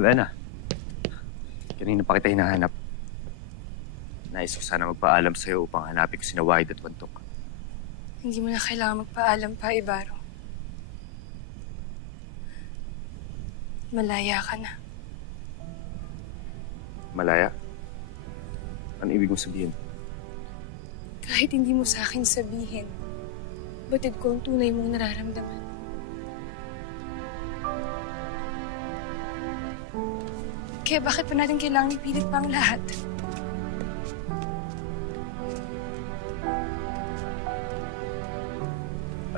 Alena, kanina pa kita hinahanap. Nais ko sana magpaalam sa'yo upang hanapin ko sina Wahid at Wantok. Hindi mo na kailangan magpaalam pa, Ibaro. Malaya ka na. Malaya? Ano ibig mong sabihin? Kahit hindi mo sa akin sabihin, batid ko ang tunay mong nararamdaman. Kaya bakit pa natin kailangang ipilit pa ang lahat?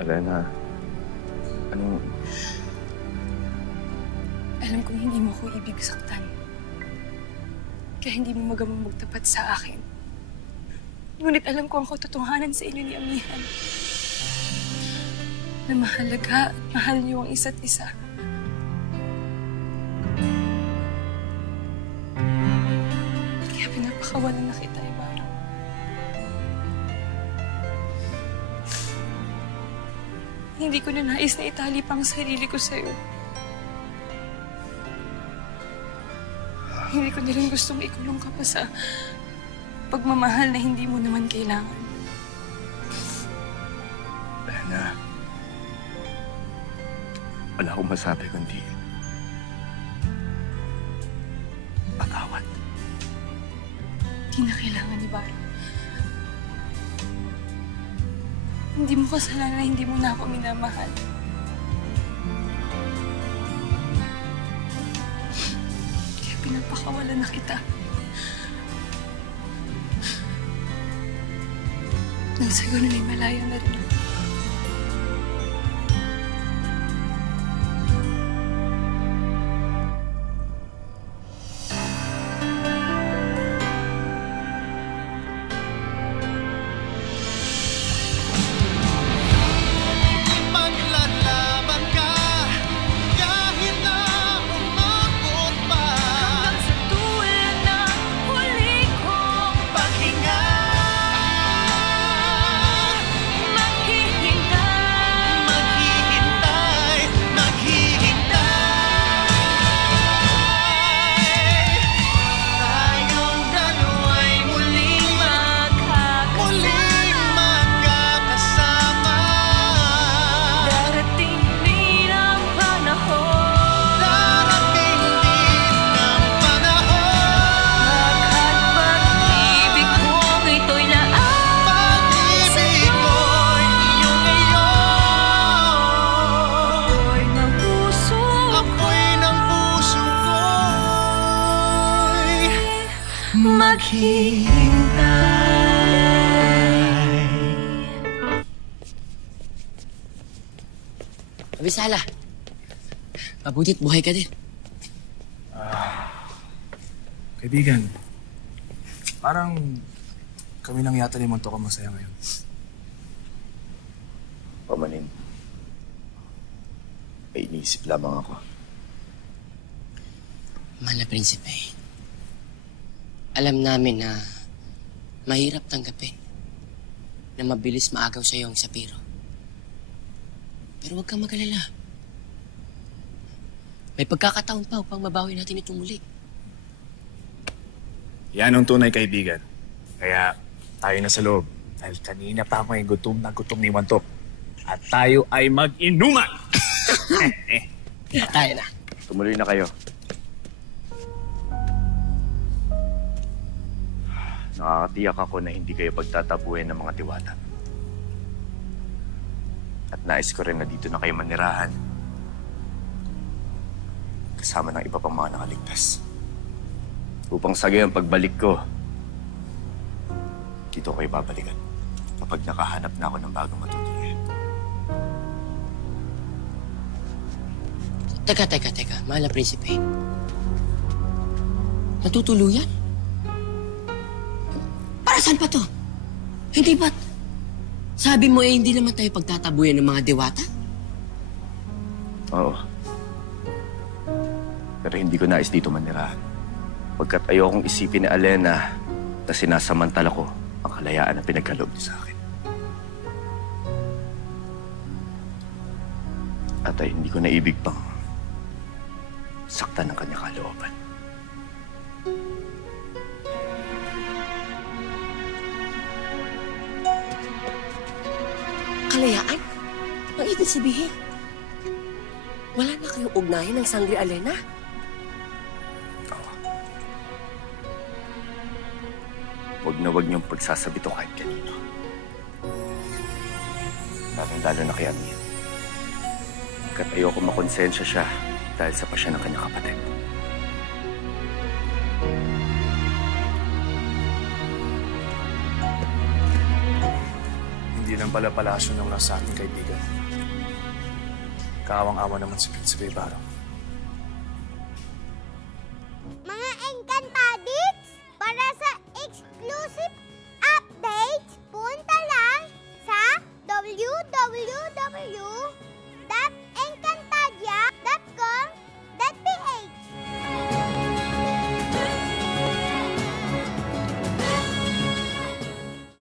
Alena, anong... Alam kong hindi mo ko ibig saktan. Kaya hindi mo magamang magtapat sa akin. Ngunit alam ko ang katotohanan sa inyo ni Amihan. Na mahalaga at mahal niyo ang isa't isa. Kaya pinapakawalan na kita, Ibaro. Hindi ko na nais na itali pa ang sarili ko sa'yo. Hindi ko na rin gustong ikulong ka pa sa pagmamahal na hindi mo naman kailangan. Alena, wala akong masabi kundi patawad. Hindi na kailangan ni Baro. Hindi mo kasalanan na hindi mo na ako minamahal. Kaya pinapakawalan na kita. Nang sa ganun ay malaya na rin ako. Abisala, mabutit buhay ka din. Kaibigan, parang kami lang yata ni Montok ang masaya ngayon. Pamanin, may iniisip lamang ako. Mahal na prinsipe, alam namin na mahirap tanggapin na mabilis maagaw sa'yo ang sapiro. Pero huwag kang mag-alala. May pagkakataon pa upang mabawi natin itong muli. Yan ang tunay kaibigan. Kaya tayo na sa loob. Dahil kanina pa ako gutom na gutom ni Montok. At tayo ay mag-inuman! Tayo na. Tumuloy na kayo. Nakakatiyak ako na hindi kayo pagtatabuhin ng mga diwata. At nais ko rin na dito na kayo manirahan. Kasama ng iba pang mga nakaligtas. Upang sa gayon pagbalik ko, dito kayo babalikan. Kapag nakahanap na ako ng bagong matutuluyan. Teka. Mahal na prinsipe. Matutuluyan? Para saan pa to? Hindi ba't sabi mo hindi naman tayo pagtatabuyan ng mga diwata? Oo. Pero hindi ko nais dito manirahan. Pagkat ayokong isipin ni Alena na sinasamantala ko ang kalayaan na pinagkaloob niya sa akin. At ay hindi ko naibig pang saktan ng kanyang kalooban. Kalayaan? Ang ibig sabihin, wala na kayong ugnayan ng Sangre Alena? Huwag na huwag niyong pagsasabi to kahit kanino. Lalo na kay Amin. Kat ayoko makonsensya siya dahil sa pasya ng kanyang kapatid. Hindi lang pala palasyo ng nasa ating kaibigan. Kaawang-awa naman si Prinsipe Ibarra. Mga Encantadits, para sa exclusive updates, punta lang sa www